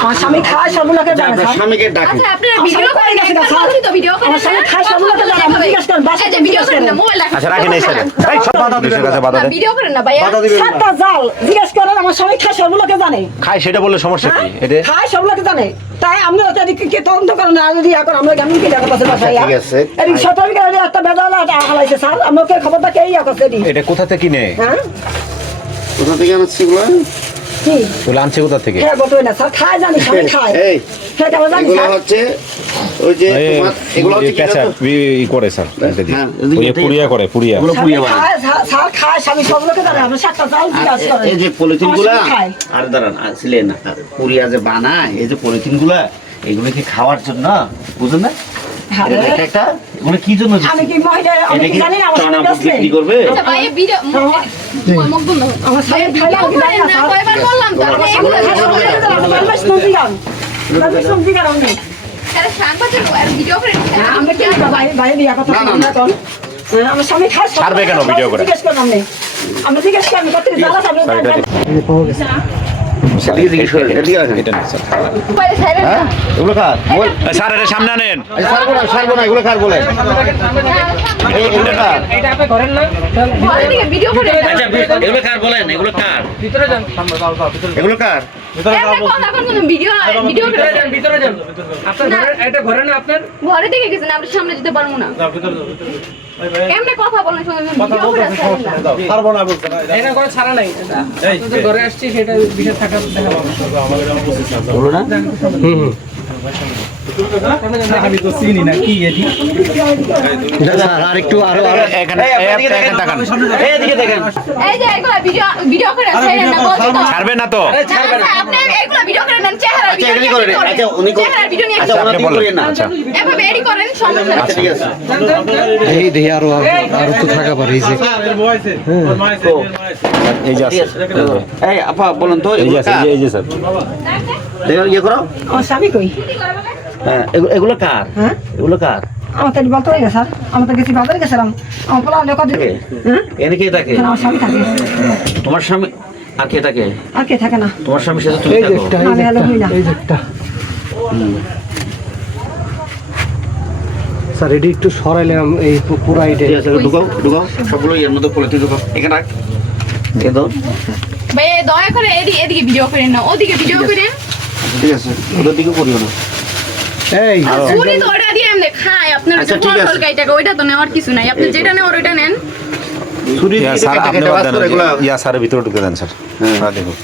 আমার স্বামী খায় সবগুলোকে জানে স্যার। স্বামীকে ডাকে। আচ্ছা আপনারা ভিডিও করে গেছেন স্যার, তো ভিডিও করে আমার স্বামী খায় সবগুলোকে জানে। আমি জিজ্ঞেস করেন বাসা আচ্ছা ভিডিও করেন না, মোবাইল রাখেন। আচ্ছা রাখেন এই সাইডে এই সব বাধা দিবেন কাছে বাধা দেন ভিডিও করেন না ভাইয়া। সাতটা জাল জিজ্ঞেস করেন আমার স্বামী খায় সবগুলোকে জানে। খায় সেটা বললে সমস্যা কি এটা খায় সবগুলোকে জানে। তাই আমরা তো এদিকে কি তদন্ত করেন না যদি এখন আমরা কেমন কি দেখা পাচ্ছে বাসায় ঠিক আছে। এদিক সতর্কের একটা বেজাল হালাইছে স্যার। আমাকে খবরটা কে ইয়া করছে দি এটা কোথা থেকে কিনে হ্যাঁ কোথা থেকে আনছি এগুলো? কি তো লাঞ্চে কোথা থেকে হ্যাঁ বলতে না স্যার খায় জানি স্বামী খায় এই সেটা আমরা জানি এগুলো স্যার। হচ্ছে ওই যে তোমার এগুলো হচ্ছে কি পেঁচা জানো? ই করে স্যার এটা দিয়ে হ্যাঁ, ওই যে পুরিয়া করে পুরিয়া এগুলো স্বামী পুড়িয়ে বানায়। খায়, স্যার খায় স্বামী সবগুলোকে জানে। আমরা সাতটা জাল জিজ্ঞাসা করেন এই যে পলিথিন গুলা আমার স্বামী খায়। আর দাঁড়ান ছিলেন পুরিয়া যে বানায় এই যে পলিথিন গুলা এগুলো কি খাওয়ার জন্য বুঝুন না? হ্যাঁ, এটা একটা একটা এগুলো কি জন্য দিচ্ছে? আমি কি মহিলা আমি এটা কি কি জানি না আমার চনা স্বামী বুট কাছে বিক্রি করবে? আচ্ছা ভাইয়া ভিডিও মুখ বন্ধ করুন। আমার স্বামী খায় না আমি জানি না স্যার। কয়বার বললাম তো আপনি এগুলো তাহলে সাংবাদিক আর ভিডিও করে আমার স্বামী খায় ছাড়বে কেন ভিডিও করে? জিজ্ঞেস করেন আমি জিজ্ঞেস করেন কত জ্বালা আপনি এদিকে জিজ্ঞেস করেন, এদিকে রাখেন। এটা না স্যার মোবাইল সাইলেন্ট হ্যাঁ? এগুলো কার? বল। স্যার এটা সামনে আনেন ছাড়বো না, এগুলো কার বলেন? এগুলো কার? ঘরে থেকে ভিডিও করে আচ্ছা, এগুলো কার বলেন? এগুলো কার? এগুলো কার? ভিডিও ভিডিও করে ভিতরে যান আপনার ঘরে এটা ঘরে না আপনার ঘরে থেকে গেছেন আমরা সামনে যেতে পারবো না কেমনে কথা বলেন সঙ্গে ভিডিও করে পারবো না বলতে এটা করে ছাড়া নাই আপনাদের ঘরে আসছি সেটা বিষয় থাকা দেখা পাবো এগুলো না? আমি তো চিনি না কি এটি আর একটু আরো এখানে এখানে তাকান এদিকে দেখেন। এই যে এগুলা ভিডিও ভিডিও করে ছাড়েন না বলছি তো ছাড়বে না তো আপনি এগুলা ভিডিও করে নেন চেহারা আচ্ছা, ভিডিও এগুলি করেন। আচ্ছা, উনি করেন। চেহারা ভিডিও নিয়ে আচ্ছা, আসেন। ওনার দিকে করেন না। আচ্ছা এভাবে এডি করেন সমস্যা আচ্ছা, ঠিক আছে। এই দেহি আরো তো থাকা পারে এই যে এই যে ঠিক আছে আছে। এই আপা বলেন তো এই যে এগুলো আছে কার? এই যে স্যার দেখো, ইয়ে করো। আমার স্বামী কই হ্যাঁ, এগুলো কার? হ্যাঁ এগুলো কার? আমার তো বলতে হয় স্যার। আমার তো গেছি বাজারে গেছিলাম আমার পোলা অনেক কথা কে? হ্যাঁ এনে কে থাকে? আমার স্বামী থাকে তোমার স্বামী আর কে থাকে? আর কে থাকে না তোমার স্বামীর সাথে তুমি এই যে থাকো? একটা আমি হলো হই না এই যে একটা স্যার এটি একটু সরাইলাম এই পুরা এটা ঠিক আছে, ঢুকাও ঢুকাও সবগুলো এর মধ্যে পলিথিন ঢুকাও এখানে রাখ এ দাও। ভাই দয়া করে এদিকে ভিডিও করেন না ওদিকে ভিডিও করেন ঠিক আছে, ওদের দিকে করিও না। এই চুরি তো ওটা দিয়ে এমনি খায় আপনার আচ্ছা, যে ঠিক আছে। ফল গাইটাকে ওইটা তো নেওয়ার কিছু নাই আপনি যেটা নেওয়ার ওইটা নেন ছুরি দিয়ে স্যার কেটে আপনি কেটে বাদ বাদ দেন করে এগুলো ইয়া স্যারের ভিতরে ঢুকে দেন স্যার হ্যাঁ। হ্যাঁ দেখুন